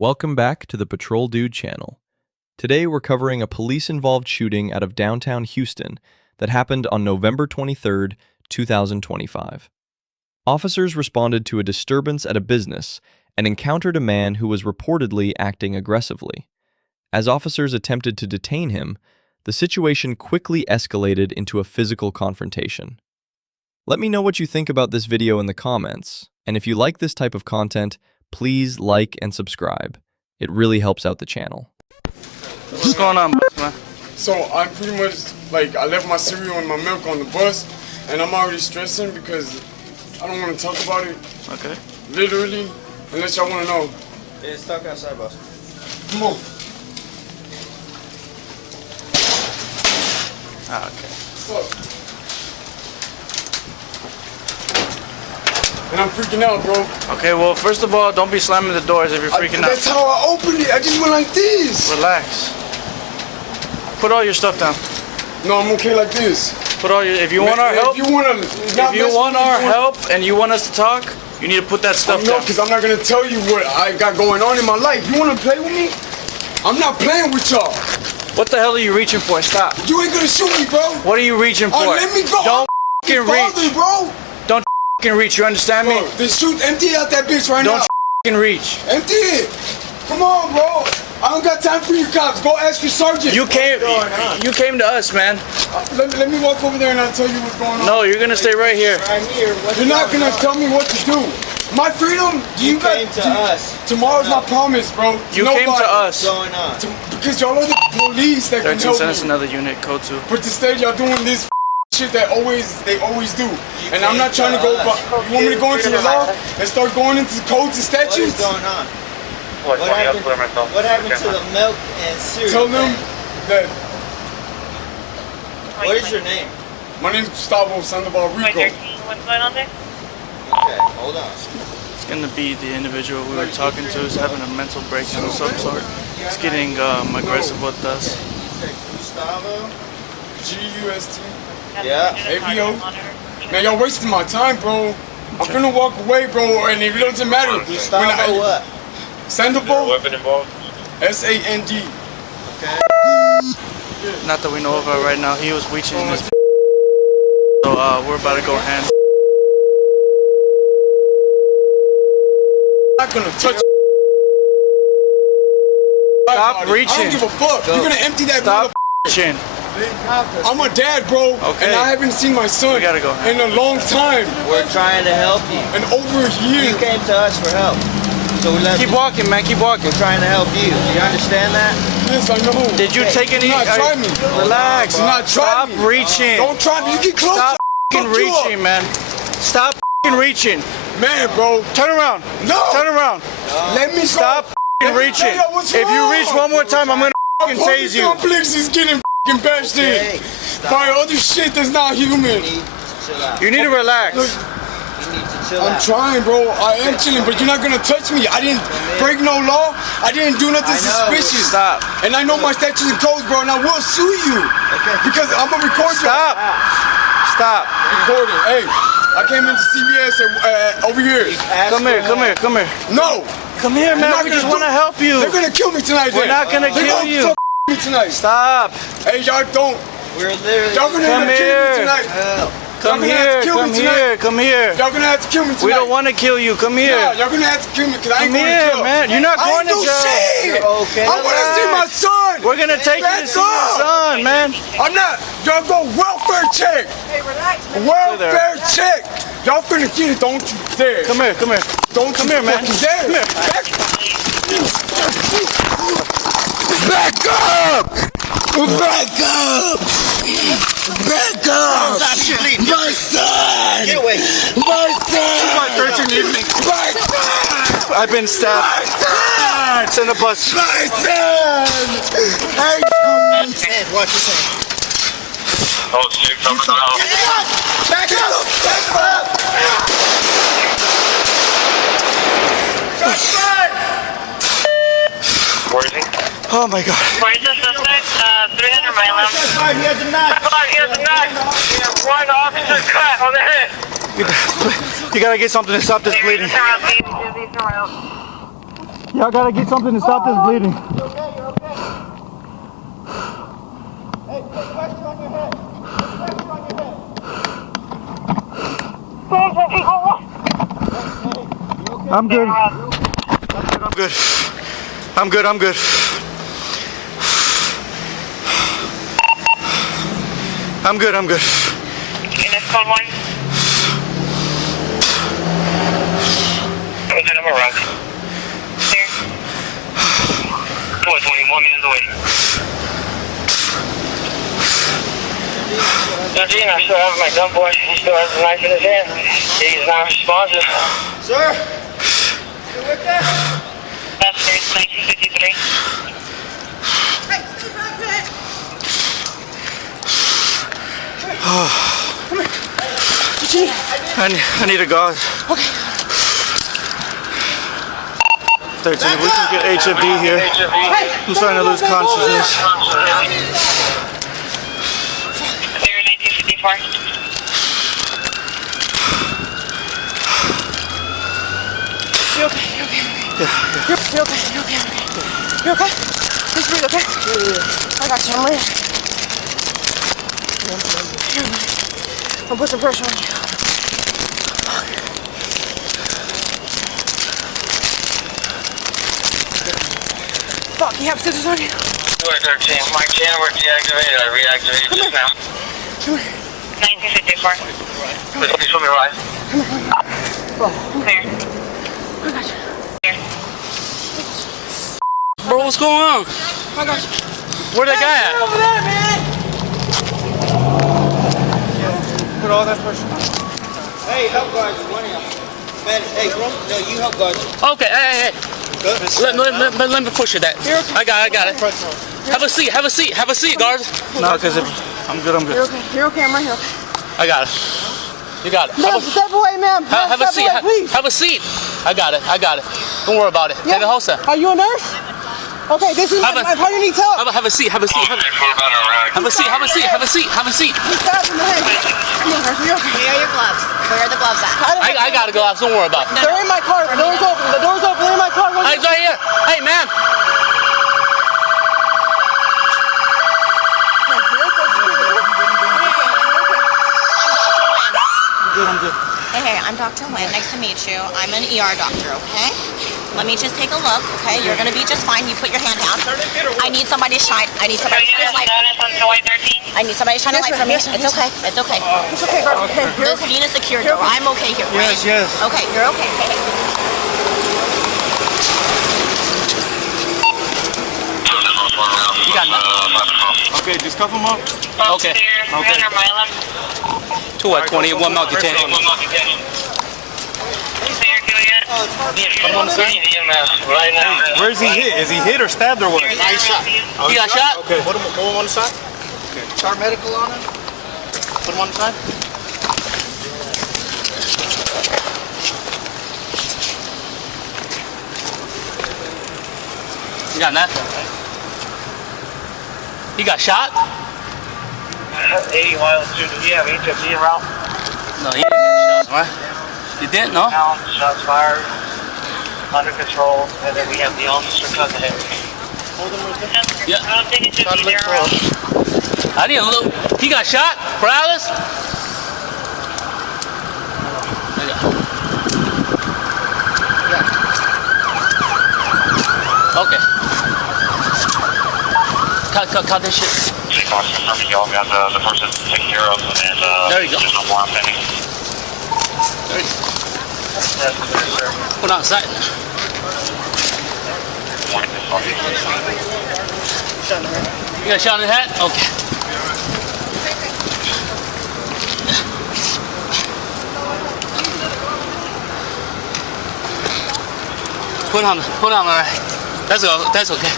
Welcome back to the Patrol Dude channel. Today we're covering a police-involved shooting out of downtown Houston that happened on November 23, 2025. Officers responded to a disturbance at a business and encountered a man who was reportedly acting aggressively. As officers attempted to detain him, the situation quickly escalated into a physical confrontation. Let me know what you think about this video in the comments, and if you like this type of content, please like and subscribe. It really helps out the channel. What's going on, man? So I pretty much, I left my cereal and my milk on the bus, and I'm already stressing because I don't want to talk about it. Okay. Literally, unless y'all want to know. It's stuck outside, boss. Come on. Okay. What's up? And I'm freaking out, bro. Okay, well, first of all, don't be slamming the doors if you're freaking out. That's how I opened it. I just went like this. Relax. Put all your stuff down. No, I'm okay like this. Put all your. If you want our help, if you want our help and you want us to talk, you need to put that stuff down. No, down. because I'm not gonna tell you what I got going on in my life. You wanna play with me? I'm not playing with y'all. What the hell are you reaching for? Stop. You ain't gonna shoot me, bro. What are you reaching for? Let me go. Don't f***ing reach. Bro. Don't f***ing reach. You understand me? Then shoot, empty out that bitch right now. Don't f***ing reach. Empty it. Come on, bro. I don't got time for you cops. Go ask your sergeant. You came to us, man. Let me walk over there and I'll tell you what's going on. No, you're gonna stay right here. Right here. You're not gonna tell me what to do. My freedom. You came to us. Tomorrow's my promise, bro. You came to us. What's going on? Because y'all are the police that can 13, help send us me. another unit, code 2. But instead y'all doing this shit that they always do. And I'm not trying to go. You want me to go into the law and start going into codes and statutes? What is going on? What happened to the milk and cereal? Tell them that. What is your name? My name's Gustavo Sandoval Rico. What's going on there? Okay, hold on. It's gonna be the individual we were talking to is having a mental breakdown of some sort. He's getting aggressive with us. Gustavo? G-U-S-T. Yeah. ABO. Man, y'all wasting my time, bro. I'm finna walk away, bro, and it doesn't matter. Gustavo what? Sandoval? Weapon involved? S-A-N-D. Okay. Not that we know of right now. He was reaching his so we're about to go hands. I'm not gonna touch. Stop reaching. I don't give a fuck. You're gonna empty that. Stop reaching. I'm a dad, bro, okay. And I haven't seen my son We gotta go. in a long time. We're trying to help you. And over a year. You came to us for help. So we let Keep walking, man. Keep walking. We're trying to help you. Do you understand that? Yes, I know. Did you take any? Do not try me. Relax. Do not try Stop me. reaching. Don't try me. You get close. Stop f***ing reaching, man. Stop f***ing reaching. Man, bro. Turn around. No. Turn around. Let me Stop f***ing reaching. If you reach one more time, I'm gonna f***ing tase you. Complex is getting f***ing bashed in by other shit that's not human. You need to relax. Look, I'm trying, bro. I am chilling, but you're not gonna touch me. I didn't break no law. I didn't do nothing suspicious. Stop. And I know my statutes and codes, bro, and I will sue you. Because I'm gonna record you. Stop. Stop. Record it. Hey, I came into CVS and, over here. Come here. Come here. Come here. No. Come here, man. We just want to help you. They're gonna kill me tonight. We're not gonna kill you. Me tonight. Stop. Hey, y'all don't. We're literally. Y'all gonna have to kill me tonight. Come here. Come here. Come here. Y'all gonna have to kill me tonight. We don't want to kill you. Come here. Yeah, y'all gonna have to kill me because I ain't Come going here, to jail. man. You're not going to I ain't jail. do shit. Okay. I want to see my son. We're gonna take you to see your son, man. I'm not. Y'all go welfare check. Hey, relax, man. Welfare check. Y'all finna get it. Don't you dare. Come here. Come here. Don't Come you here, man. fucking dare. Come here. Back up. Back up. Back up. My son. Get away. My son. My 13 evening. My son. I've been stabbed. My son. Send a bus. My son. Hey. Hand, watch your hand. Oh, shit, coming out. Back up. Back up. Where is he? Oh my God. Where is the suspect? 300 Milam. He has a knife. He has a knife. One officer cut on the head. You gotta get something to stop this bleeding. Turn around, please. Y'all gotta get something to stop this bleeding. Hey, put pressure on your head. Put pressure on your head. I'm good. I'm good. I'm good. I'm good. I'm good. I'm good. Unit code 1. Okay, I'm around. There. 21 minutes away. Judging, I still have my gun boy. He still has the knife in his hand. He's not responsive. Sir? You with that? That's 1953. I need a gauze. Okay. 13, if we can get HPD here. I'm starting to lose consciousness. Clear 1954. You okay? You okay? Yeah. You okay? You okay? You okay? Just breathe, okay? Yeah. I got you. I'm ready. I'll put some pressure on you. Fuck, you have scissors on you? 13. My channel work deactivated. I reactivated just now. Come here. 1954. Please show me right. Clear. I got you. Clear. Bro, what's going on? I got you. Where'd that guy at? Over there, man. Put all that pressure on. Hey, help guards, one of y'all. Man, hey, no, you help guards. Okay, hey. Let me push it. That. I got it. Have a seat, guards. No, because I'm good. I'm You're good. okay. You're okay. I'm right here. I got it. You got it. Ma'am, step away, ma'am. Have a Step seat. away, please. Have a seat. I got it. Don't worry about it. Take a holster. Are you a nurse? Okay, this is my partner needs help. Have a seat. Have a seat. Have a seat. He's stabbed in the head. Come on, nurse. Are you okay? Where are your gloves? Where are the gloves at? I got to go out. Don't worry about it. They're in my car. The door's open. The door's open. They're in my car. Hey, right here. Hey, man. I'm good. Hey, I'm Dr. Lynn. Nice to meet you. I'm an ER doctor, okay? Let me just take a look, okay? You're gonna be just fine. You put your hand down. I need somebody to shine. I need somebody to shine a light. I need somebody to shine a light for me. It's okay. It's okay. It's okay, girl. Okay. The scene is secure, though. I'm okay here, right? Yes. Okay, you're okay. Hey. You got nothing. Okay, just cuff him up. Okay. Milam. 2 at 20, 1 mile detention. Right now. Where is he hit? Is he hit or stabbed or what? Nice shot. You got shot? Okay. Put him on the side. Chart medical on him. Put him on the side. You got nothing? He got shot? 80 miles to do you have HPD route? No, he didn't get shot, right? You didn't, no? Down, shots fired, under control, and then we have the officer cut the head. Yeah. I don't think it should be there around. I didn't look. He got shot? Perales? Okay. Cut this shit. Y'all got the person taken care of, and there you go. There's no more outstanding. There you go. Put on side. You got shot in the head? Okay. Put on, all right. That's okay.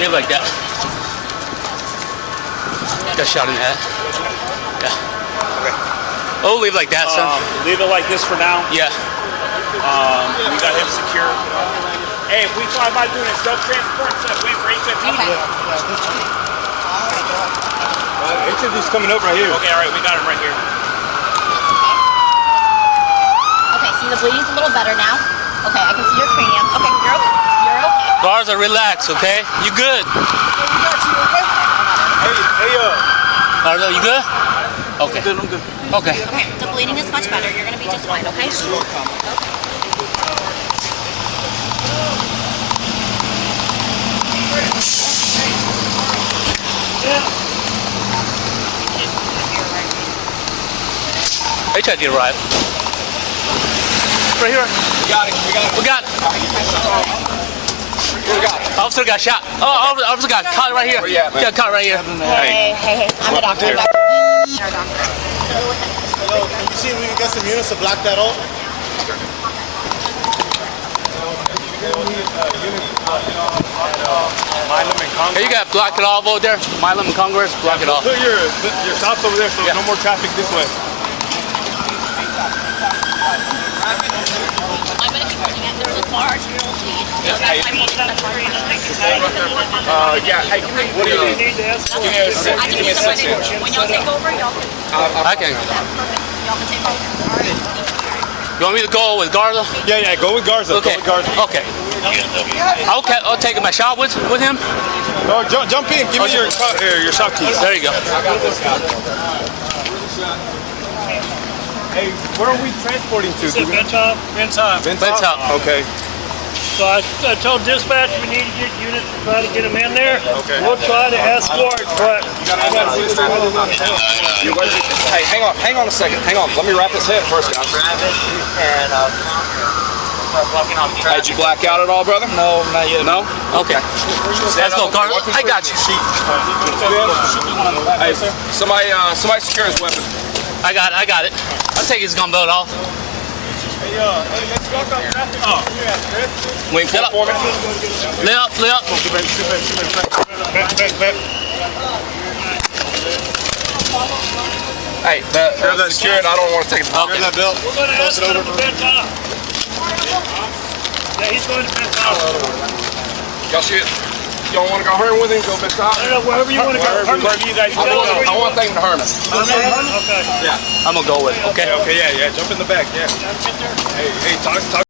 Leave like that. Got shot in the head. Yeah. Okay. Oh, leave like that, son. Leave it like this for now. Yeah. We got him secure. Hey, if we fly by doing a self-transport, wait for HPD. Okay. HPD's coming up right here. Okay, all right, we got him right here. Okay, see the bleeding's a little better now. Okay, I can see your cranium. Okay, you're okay. You're okay. Garza, relax, okay? You good? Garza, you good? Okay. I'm good. Okay. Okay, the bleeding is much better. You're gonna be just fine, okay? HID arrived. Right here. We got it. Officer got shot. Oh, officer got caught right here. Yeah, caught right here. Hey. I'm a doctor. Yo, can you see if we can get some units to block that off? Hey, you got block it off over there. Milam and Congress, block it off. Put your stops over there so no more traffic this way. I'm gonna keep running it. There's a large real lead. Yeah, hey, what do you need? Give me a second. When y'all take over, y'all can. I can. Y'all can take over. All right. You want me to go with Garza? Yeah, go with Garza. Okay. Go with Garza. Okay. I'll take my shot with him. No, jump in. Give me your shop keys. There you go. Hey, where are we transporting to? Bentop. Okay. So I told dispatch we need to get units to try to get them in there. Okay. We'll try to escort, but Hey, hang on a second. Hang on. Let me wrap this head first, guys. And start blocking off Hey, did you black out at all, brother? No, not yet. No? Okay. Let's go, Garza. I got you. Hey, somebody secure his weapon. I got it. I'll take his gun belt off. Let's walk off traffic. Wing Get up. for me. Lay up. Hey, that's secured. I don't want to take it. Okay. That belt. we're going to escort him to Bent Top. Yeah, he's going to Bent Top. Y'all see it? Y'all want to go Herman with him? Go Bent Top? I don't know, wherever you want to go. Wherever you guys I want to take him to Herman. Okay. Yeah. I'm gonna go with it. Okay. Okay, yeah. Jump in the back, yeah. Hey, talk.